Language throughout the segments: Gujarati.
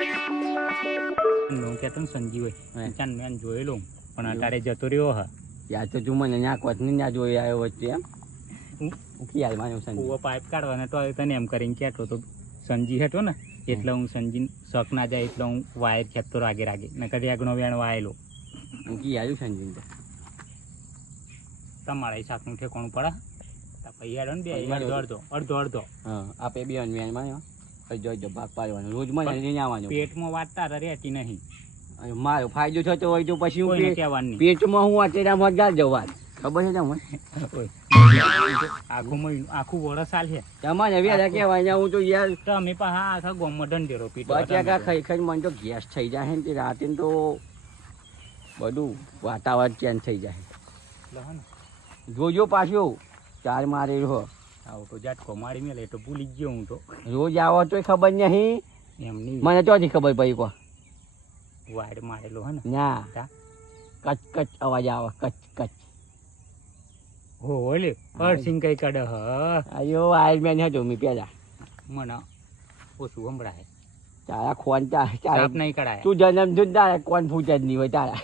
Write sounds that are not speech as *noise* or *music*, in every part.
હું મેં જોયેલો પણ અત્યારે જતો રહ્યો હા. યાર તો તું મને કોથની જોઈ આવ્યો વચ્ચે એમ. માન્યો પાઇપ કાઢવાને તો તને એમ કરીને કહેતો તો સંજી હતો ને એટલે હું સંજી શક ના જાય એટલે હું વાયર ખેંચતો રાગે રાગે. ને કદી આગનો વેણ વાયેલો હું કી આવ્યું સંજીન તો? તમારા હિસાબનું ઠેકોણું પડે તો ને બે અડધો અડધો અડધો અડધો. હા આપે બે અન્યાય માન્યો જો ભાગ પાડવાનો. રોજ મને લઈને આવવાનો. પેટમાં વાત રહેતી નહીં. મારો ફાયદો થતો હોય તો પછી હું પેટમાં હું અત્યારે મજા જવું ખબર છે તમને? આખું આખું વરસ હાલ છે. તમારે વેલા કહેવાય હું તો યાર તમે પણ હા આખા ગોમમાં દંડેરો પીટો બચ્યા ખાઈ ખાઈ મને તો ગેસ થઈ જાય ને તે રાતે તો બધું વાતાવરણ ચેન્જ થઈ જાય જોજો પાછું. ચાર મારે રહ્યો આવો તો જાટકો મારી મેલે તો ભૂલી ગયો હું તો. રોજ આવો તોય ખબર નહીં. એમ નહીં. મને ચોથી ખબર પડી કો વાડ મારેલો હે ને. ના. કચ કચ અવાજ આવે કચ કચ. હો ઓલે અરસિંગ કઈ કાઢે હ. આયો આયરમેન જો મી પેલા. મને ઓછું સંભળાય. તારા ખોન તારા નહીં કઢાય. તું જન્મ ને તારા કોણ ફૂટે જ નહીં હોય તારા.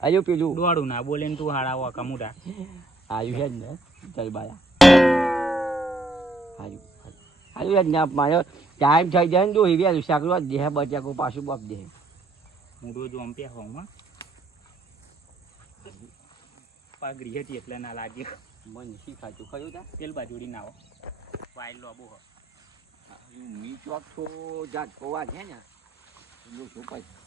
આયો પેલું. દોડું ના બોલે તું હાડા વાકા મુડા આયુ છે ને. ચલ બાયા. હાજુ હાજુ જ ના મારો ટાઈમ થઈ જાય ને તો એવી સાકરો દેહ બચાકો પાછું બાપ દે હું રોજ આમ પે હોમાં પાઘડી હતી એટલે ના લાગ્યો મને શીખાતું ખરું તા? તેલ બાજુડી ના આવો વાયર લોબો હ મી ચોક જાત કોવા છે ને. જો શું પછી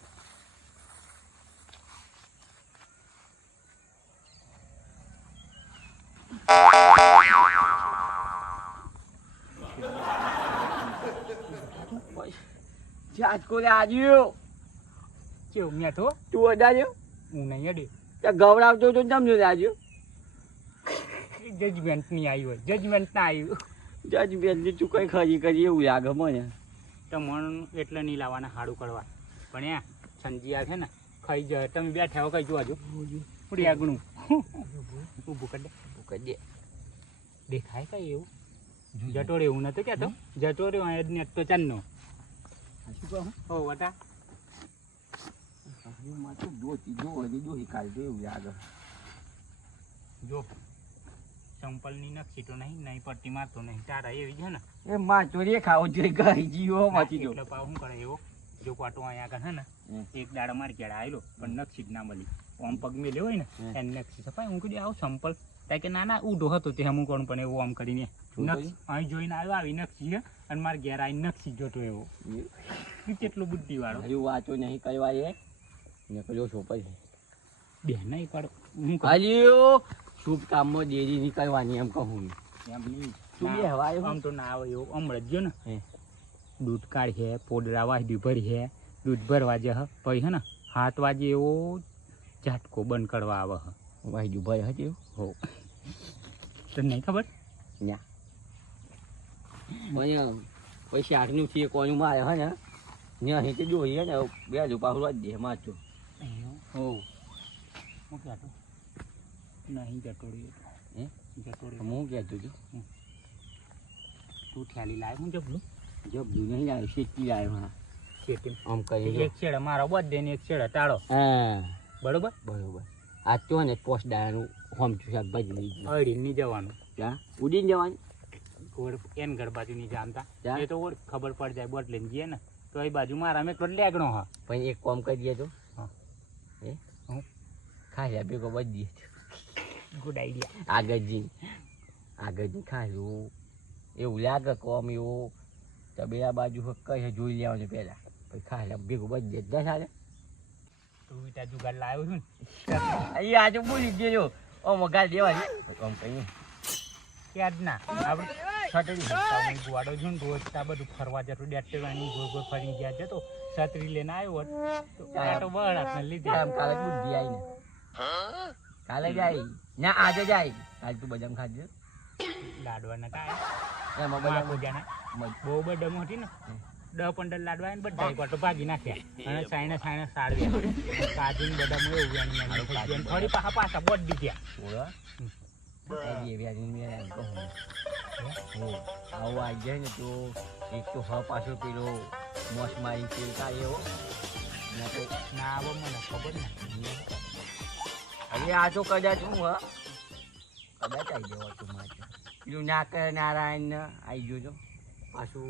જાત કોલે આજ્યો કેવું મેઠો તું અડાડ્યો હું નહીં અડે. ત્યાં ગવડાવતો તો જમજો આજ્યો જજમેન્ટ નહીં આવ્યું હોય જજમેન્ટ ના આવ્યું બેન તું કઈ ખરી કરી એવું લાગે મને. તો મન એટલે નહીં લાવવાના હાડું કરવા. પણ એ સંજીયા છે ને ખાઈ જાય. તમે બેઠા હો કઈ ઊભું કરી દે. કરી દે દેખાય કઈ એવું? જટોરે એવું નતો કેતો જટોરે ને તો ચાંદનો. હો વટા. જો જો સંપલની નકશી તો નહીં નહીં પટ્ટી મારતો નહીં તારા એવી છે ને. એ માં ચોરી ખાવ જોઈ ગઈ જીવો માંથી જો એટલે પાછું શું કરે એવો? જો પાટો અહીંયા આગળ હે ને એક દાડા મારી કેડા આવેલો પણ નકશી જ ના મળી. આમ પગ મેલ્યો હોય ને. એને નકશી સપાય હું કીધું આવું સંપલ કે ના ના ઉડો હતો તે હું કોણ પણ એવું આમ કરીને અહીં જોઈને આવ્યો આવી નક્ષી અને મારે ઘેર આવીને નક્ષી જોતો એવો. કેટલો બુદ્ધિ વાળો હજુ વાંચો નહીં કરવા એ. ને પેલો છોપર છે બે નહીં પાડો. હું કહું? હાલ્યો. શુભ કામમાં દેરી નહીં કરવાની એમ કહું એમ નહીં. તું બે હવા આમ તો ના આવે એવું. હમણાં જ જો ને. હે. છે પોડરા પોદરા હે. ભરીએ દૂધ ભરવા જ હ. પછી હે ને હાથ વાગે એવો ઝાટકો બંધ કરવા આવે ભાઈ હતી હો તને નહીં ખબર ન્યા પણ પછી આગનું છે કોનું મારે હે ને ત્યાં અહીં જોઈએ ને બે પાછું જ દે માચો હો હું કહેતો નહીં જટોડી હે? જટોડી હું કહેતો છું તું થેલી લાવ હું જબલું જબલું નહીં લાવ્યો શેકી લાવ્યો હા ખેતી આમ કરી એક છેડે મારો બર્થડે ને એક છેડે તાળો હા બરોબર બરોબર આ તો ને પોસ્ટ ડાયાનું હોમ શાકભાજી લઈ અઢી નહીં જવાનું. ત્યાં ઉડીને જવાનું. ગોળ એન ઘર બાજુ નહીં જાણતા. એ તો ઓળ ખબર પડી જાય બોટ લઈને જઈએ ને તો એ બાજુ મારા મેં એટલો લેગણો હા. પણ એક કોમ કરી દે તો હા. હે? ખાઈ ભેગો બધી ગુડ આઈડિયા આગળ જી આગળ જી ખાયું એવું લાગે કોમ એવું. તો બે આ બાજુ કઈ જોઈ લેવાનું પહેલાં. પછી ખાઈ ભેગું બધી દસ ચાલે તું વિટા જુગાડ લાવ્યો છું ને. અહીંયા આજે દેજો. ઓમ ગાલ દેવાની. પછી ઓમ ક્યાં જ ના. આપણે સત્તાવન ગુવાડો છું રોજ ત્યાં બધું ફરવા જતો ડેટેવાની ગોળ ગોળ ફરી ગયા જતો. તો છત્રી લઈને આવ્યો તો આ તો બળાટને લીધે. આમ કાલે બુદ્ધિ આવી ને કાલે જાય ના આજે જાય આજ તું બજામ ખાજે લાડવાના કાંઈ. એમાં પૂજાના મજ- બહુ બધા મોટી ને. દસ પંદર લાડવા આવીને બધા વાર ભાગી નાખ્યા. અને સાયને સાયને સાડવ્યા કાજુ બધા બદામ એવું વેણી વેણી થઈ ગયા. અને ફરી પાછા પાછા બોટ દીધ્યા આવું આવી જાય ને તો એક તો હ પાછો પેલો મોસ મારી કાંઈ એવો. ના તો ના આવો મને ખબર ને અરે આ તો કદાચ હું હ. કદાચ આવી જવા તું મારે. પેલું નાકર નારાયણ આવી ગયો છો પાછું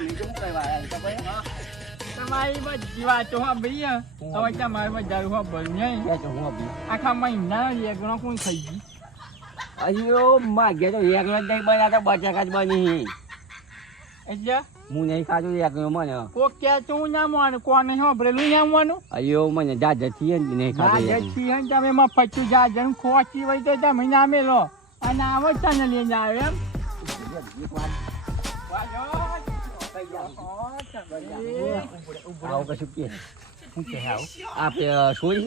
પાણી કેમ કરવા તમારી બધી વાતો સાંભળી હવે તમારે બજાર સાંભળ્યું આખા મહિના એકનો કોણ થઈ ગયું. અયો માગે તો એકલો નહીં બન્યા તો બની એટલે હું નહીં ખાધું એકલો મને કોક કે તું ના માન કોને સાંભળેલું ના માનું મને જાજર નહીં ખાધું જાજર તમે માં ફચ્યું જાજર ખોચી હોય તો તમે ના અને આવો તને એમ. આવું કશું કે શું આવું આપણે સોરી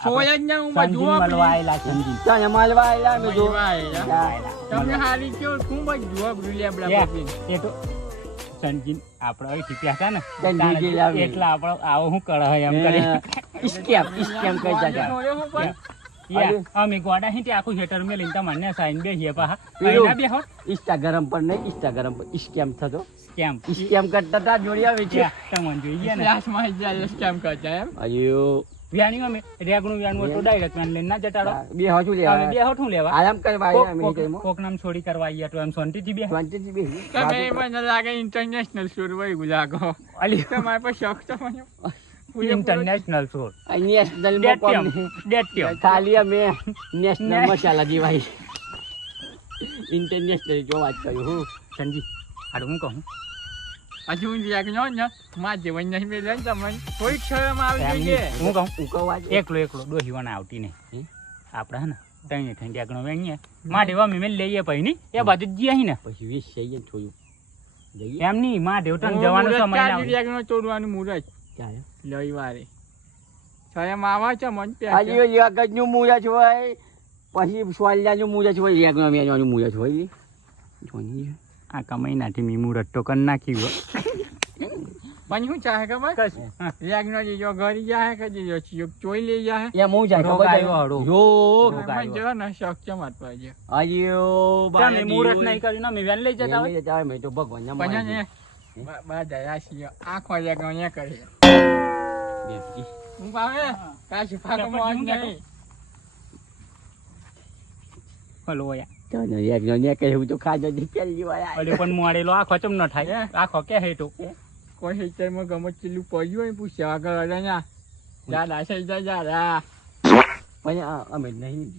સોય જ ના હું બધું મળવા આપી. આયેલા છે તને માલવા આયેલા મેં જો મળવા. તમને હારી કેવું હું બધું આપી લેબડા યા, પકડીને. એ તો સંજીન આપણે અહીંથી હતા ને એટલે આપણે આવો શું કરે એમ કરી ઇસ્કેમ ઇસ્કેમ કહી જતા સોય અમે ગોડા હિંટી આખું હેટર મેં લઈને તમને સાઈન બેસીએ પાહા પેલું. અહીંના બેહો ઇન્સ્ટાગ્રામ પર નહીં ઇન્સ્ટાગ્રામ પર ઇસ્કેમ થતો કેમ ઇસ્કેમ કરતા તા જોડી આવે તમને જોઈએ ને ક્લાસમાં જાય સ્કેમ કરતા એમ અయ్యో વ્યાણી અમે રેગણું વ્યાણું હતું ડાયરેક્ટ વ્યાન લઈને ના જટાડો બે હજુ અમે લેવા બે હોઠું લેવા આરામ કરવા કોક- અમે કોક- કોક નામ છોડી કરવા તો એમ બે. તમે મને લાગે ઇન્ટરનેશનલ સુર હોય ગુલાગો અલી તમારે પર શોખ તો મને ઇન્ટરનેશનલ શોર નેશનલ ખાલી અમે નેશનલ મસાલા જેવાય ઇન્ટરનેશનલ જો વાત કર્યું હું. સંજી હારું હું કહું? હજુ હું જાગ્યો ને માં જીવન નહીં મેળવે ને તમને. થોડીક શરમ આવી એમ હું કહું હું કહું? આજે એકલો એકલો. ડોહીવાના આવતી નહીં. આપણે ને તઈ થઈને ટેકનો વેણીએ માટે અમે મેં લઈએ પછી નહીં. એ બાજુ જઈએ ને. પછી વીસ થોડું જઈએ. એમ નહીં માં દેવતન હું જવાનો સમય ના કાઢી રવિવારે. છે મન આજે પછી મેનું જોની આ કમાઈ નાથી મી પણ શું ચાહે ખબર. જીજો ઘરી કે જીજો ચોઈ લઈ જાય એમ હું જાય ખબર આવ્યો મને. જો ને શોખ છે તમે નહીં કરી ને? અમે વેન લઈ જતા હોય? જતા હોય મેં તો મારી ને. બા- બા આંખો યાગનો ને કરે. બેસી. હું પાવે કાશી ફાકો મોજ નહીં હલો યા. તને યાગનો ને કહે હું તો ખાજો જ પહેલી વાર આયો. ઓલી પણ મોડેલો આખો ચમ ન થાય આખો કે તો પડ્યું હોય પૂછ્યા આગળ અરે ના પણ અમે નહીં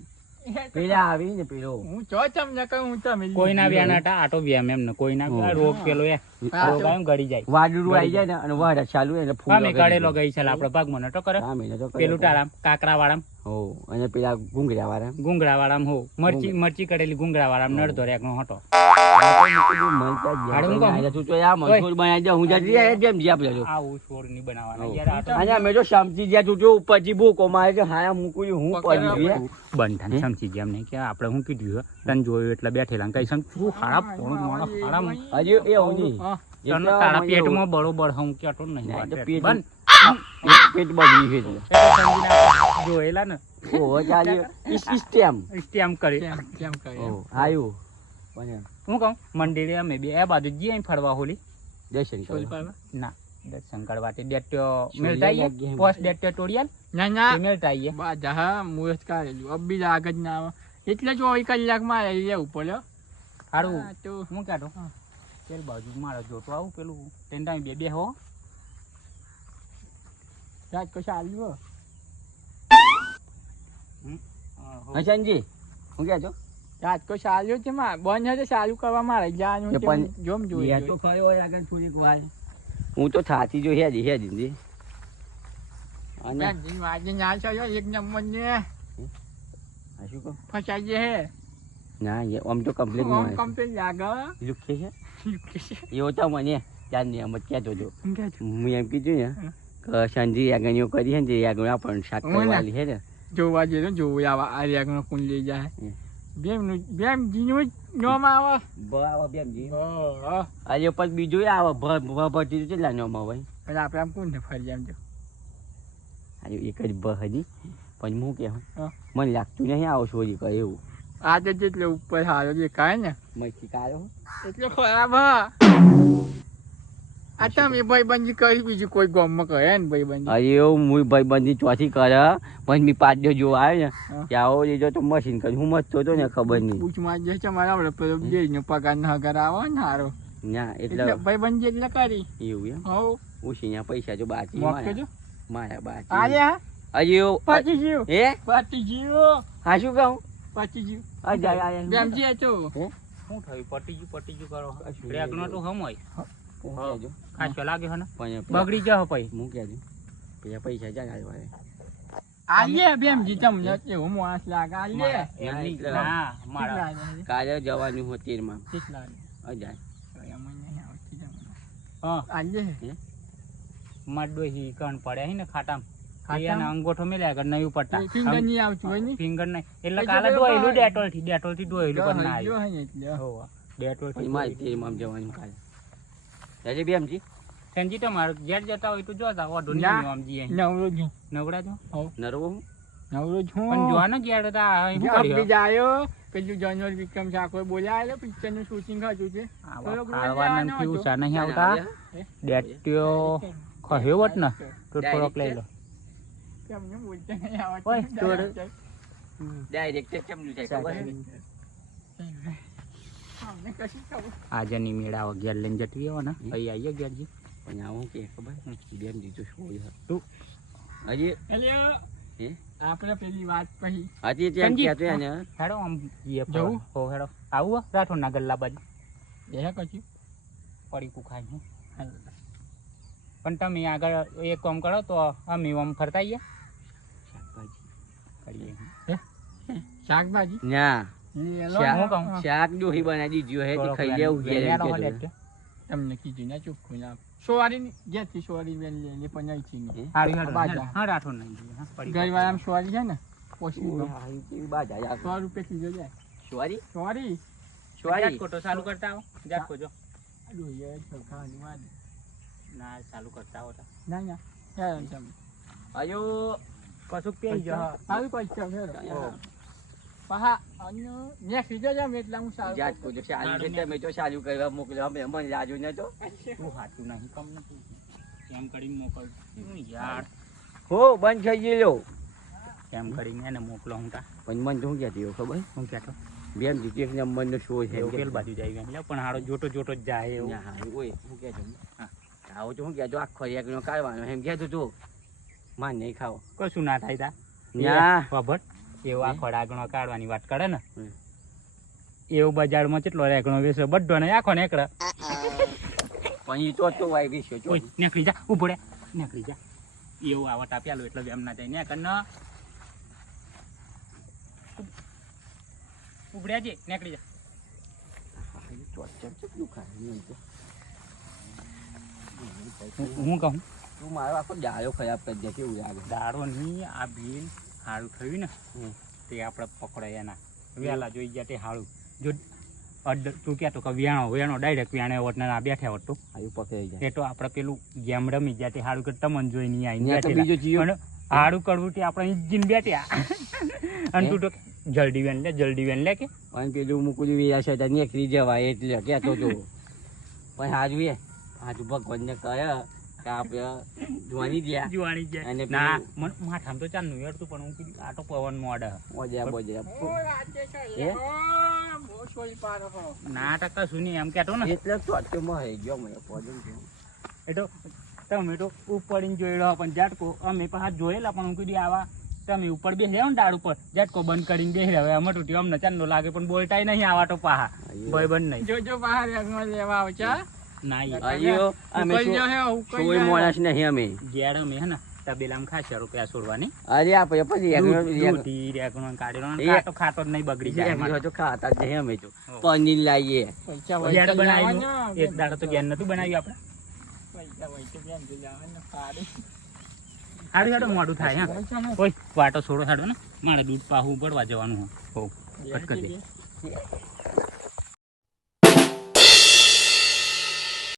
પેલા આવી ને પેલો. હું ચો તમને કહું હું તમે કોઈના વ્યાના ટા આટો વ્યામ એમ ને કોઈના રોગ પેલો એ. હા, રોગ આયો ગળી જાય. વાડું આવી જાય ને અને વાડા ચાલુ એટલે ફૂલ અમે કડેલો ગઈ છે આપણે ભાગમાં નતો કરે હા મેં પેલું ટાળામ કાકરા વાળામ હો અને પેલા ગુંગળા વાળા ગુંગળા વાળા હો. મરચી મરચી કરેલી ગુંગળા વાળામ નડતો રેક નો હટો આપડે હું કીધું હે, તને જોયું એટલે બેઠેલા કઈ શું હજી એ તારા પેટમાં બરોબર હું કેતો નહીં ના, તો વાત. પેટ- બંધ. પેટ બગડી છે એટલે. જોયેલા ને? ઓહો ચાલી. સિસ્ટમ સ્ટેમ. કરી. કેમ કેમ કરે. પણ હું કહું મંદિરે અમે બે આ બાજુ જઈએ ફરવા હોલી? દર્શન કરવા. ના દર્શન કરવા તે ડેટ્યો મેળતા આઈએ. પોસ્ટ ડેટ્યો તોડિયાલ ના ના મેળતા આઈએ. બા જા મુહૂર્ત કાઢેલું અબ બી આગળ ના આવે. એટલે ચોવીસ કલાકમાં આવી લેવું પડ્યો હારું. હા, તો હું કાઢો? પેલી બાજુ મારે જોતો આવું પેલું તેને બે બે હો. રાત કશા આવ્યું હસનજી હું ક્યાં છો? રાત કો ચાલ્યું છે? માં બંધ હતું ચાલુ કરવા મારે. જવાનું જોમ જોઈ યા તો ખરો હોય આગળ થોડીક વાર. હું તો થાતી જો હેજી હેજી અને? આજે ના ચાલ્યો એક નંબર ને. આ શું કહું? ફસાઈ હે. ના એ આમ તો કમ્પ્લીટ મળે કમ્પ્લીટ લાગે લુખે છે? લુકે છે. એવો તો મને ત્યાં ને એમ જ કહેતો હતો. કહે? હું એમ કીધું ને સંજી યાગણીઓ કરી છે ને તે યાગણીઓ આપણને શાક ને. કરવાની છે ને. જોવા જઈએ જોવું આવા આ રેગનો કોણ લઈ જાય. બેમનું બેમજીનું જ નામ આવે. બ આવે બેમજી. આજે પછી બીજું આવે ભ ભ ભરતી કેટલા નોમ આવે? એટલે આપણે આમ કોણ ફરી આમ જો. આજે એક જ ભ હજી. પણ હું કે. મને લાગતું નહીં આવો છોરી કરે એવું. આજે જેટલે ઉપર હારો દેખાય ને મૈથી કાઢો એટલે ખરાબ હા. આ તમે ભાઈબંધી કરી બીજું કોઈ ગામમાં કરે ને ભાઈબંધી? અરે એવું હું ભાઈબંધી ચોથી કરે પણ મેં પાંચ જો જોવા આવ્યો ને કે આવો લીધો તો મશીન કરી. હું મસ્તો હતો ને ખબર નહીં. પૂછમાં જે છે મારા આપણે પેલો બેયનો પગાર ના હગાર આવે ને હારો. ના એટલે એટલે ભાઈબંધી એટલે કરી. એવું એમ? હવ ઉછીના પૈસા જો બાકી મોકલે મારા. બાકી. આલે હા? હજી એવું જીવ. હે? હા શું કહું? આયા બેમજી આ તો. થયું? પટી ગયું પટી ગયું કરો. કશું નો તો હમ હું. લાગ્યો ને? બગડી જાવ પછી હું કહેજો. પેલા પૈસા જાય આલે લાગે. આલે. મારા- એમની- ના મારા કાલે જવાનું હોય તેરમાં. કેટલા અજાય એમાં નહીં આવતી તમને. હા. આલે. માર ડોહી કણ પડ્યા હી ને ખાટામ? ખાટામ? અંગોઠો મેલ્યા આગળ નહીં ઉપડતા. ફિંગર નહીં આવતું હોય ને? ફિંગર નહીં. એટલે કાલે ડોયલું ડેટોલથી ડેટોલથી ડોયલું પણ ના આવ્યું ડેટોલ મારે થી તેરમાં જવાનું કાલે. જજે બે એમજી સંજી તમારે ઘેર જતા હોય તો જોતા વાંધો ના. નહીં આમ જઈએ નવરો જ હું. નવડા છો નરવો હું નવરો જ હું પણ જોવા ને ઘેર હતા અહીં શું અપડી કર્યું જાયો પેલું જાન્યુઆરી વિક્રમ ઠાકોર બોલાયેલો પિક્ચરનું શૂટિંગ હતું છે આવા પેલો ખાવાના બોલાવાનો ફ્યુઝ હતો. આ નહીં આવતા ડેટ્યો ખહ્યો વટ ને તો થોડોક લઈ લો કેમને બોલતા નહીં આવડતું. ઓય, જોડે. ડાયરેક્ટ કેમનું થાય ખબર છે? અમને કશું ખબર. આજે ની મેળા અગિયાર લઈને જતી આવો ને અહીં આવીએ ઘેરજી પણ આવું કે ખબર? બેન એમજી શું હોય? તું. હજી આપણે પેલી વાત કહી. હજી ત્યાં કહેતો એને હેડો આમ જઈએ જવું? જવું? હો હેડો. આવું રાઠોડ ના ગલ્લા બાજુ. એ કશું પડી કુખાય હું. પણ તમે આગળ એક કામ કરો તો અમે આમ ફરતા આવીએ. શાકભાજી. કરીએ. શાકભાજી? ના શાક- હું કહું? બનાવી દીધું હે તે ખાઈ લેવું ઘેર વેન્યાનો એમ હોય કહેતો. એટલે. તમને કીધું ના ચોખ્ખું ના સોરી જેથી સોરી વેલ લે લે પણ નહીં છીની હે? હારું બાજા. હા રાઠોડ નહીં જોઈએ, હા, પડી ગઈ વાર આમ સોરી છે ને પોસી ઓય, બાજા યાર. સો રૂપિયા કિલો જાય સોરી સોરી સોરી જાટકો ચાલુ કરતા આવો જો વાત ના ચાલુ કરતા આવો ના પહેરી જાઓ. આવી પૈસા પહા અન્ય મેં છે એટલા હું સારું જાત કો જો ચાલુ છે તમે તો ચાલુ કરવા મોકલ્યો અમે મને લાજો ન તો તું હાચું નહીં કમ નથી. એમ કરીને મોકલ હું યાર. હો બંધ થઈ ગયેલો. એમ કરીને એને મોકલો હું તા? પણ મને શું કહેતી એવું ખબર? હું કહેતો બેન જીતી એક નંબર નો શો છે. એવું બાજુ જાય એટલે પણ હારો જોતો જોતો જ જાય એવું. હા, ઓય, શું કહે હા. આવો તો શું કહેજો આખો એકનો કાઢવાનો એમ કહેતો તું. માન નહીં ખાવ. કશું ના થાય તા? ના. ખબર એવું આખો રાગણો કાઢવાની વાત કરે ને. એવું બજારમાં કેટલો રેગણો વેચો? બધો ને આખો નેકળે. પણ તો તો વાય વિશે જો નેકળી જા ઊભો રે. નેકળી જા. એવું આવટ આપ્યાલું એટલે એમ ના જાય ને. કન ઉભડ્યા જે. નેકળી જા હા, ખાય? કહું? તું મારો આખો ડાળો ખરાબ કરી દે કેવું લાગે? દાડો નહીં આ બિલ હારું થયું ને તે આપણે પકડાય એના. વહેલા જોઈ ગયા તે હારું. જો તું કહેતો કે વ્યાણો વ્યાણો ડાયરેક્ટ વ્યાણે વટને આ બેઠા વટતો આવું પકડાઈ જાય. એ તો આપણે પેલું ગેમ રમી ગયા તે હાડું કે તમને જોઈ નહીં આવીને બીજો જીવ હારું કરવું તે આપણે ઇન્જિન બેઠ્યા. અને તું તો જલ્દી વેન લે જલ્દી વેન લે કે. પણ પેલું મુકુલી વ્યાસ હતા નીકળી જવાય એટલે કહેતો તો. *laughs* પણ હાજુ એ હાજુ ભગવાનને કહે જોવાની ગયા. જોવાની જાય અને ના મન માથામાં તો ચાલનું હેડતું પણ હું કીધું આ પવન મોડે મોજા બોજા. ઓ રાતે છે હે? ઓ, બહુ સોરી પાડો. હો. ના ટકા શું એમ કહેતો ને. એટલે તો અત્યારે મહી ગયો મેં પહોંચ્યો ને ત્યાં. એ તો તમે તો ઉપડીને જોયેલો પણ જાટકો અમે પાછા જોયેલા પણ હું કીધું આવા તમે ઉપર બેસી જાઓ ને ડાળ ઉપર. જાટકો બંધ કરીને બેસી હવે અમે તૂટી અમને ચાંદો લાગે પણ બોલટાય નહીં આવા તો પાહા. ભાઈ બંધ નહીં. જોજો બહાર લેવા આવશે પનીર લાવીએ એક દાડો તો નતું બનાવ્યું આપડે. હાડું હાડું મોડું થાય હા. કોઈ વાટો છોડો હાડો ને. મારે દૂધ પાહું પડવા જવાનું હો હો કટ કરી દે. બે.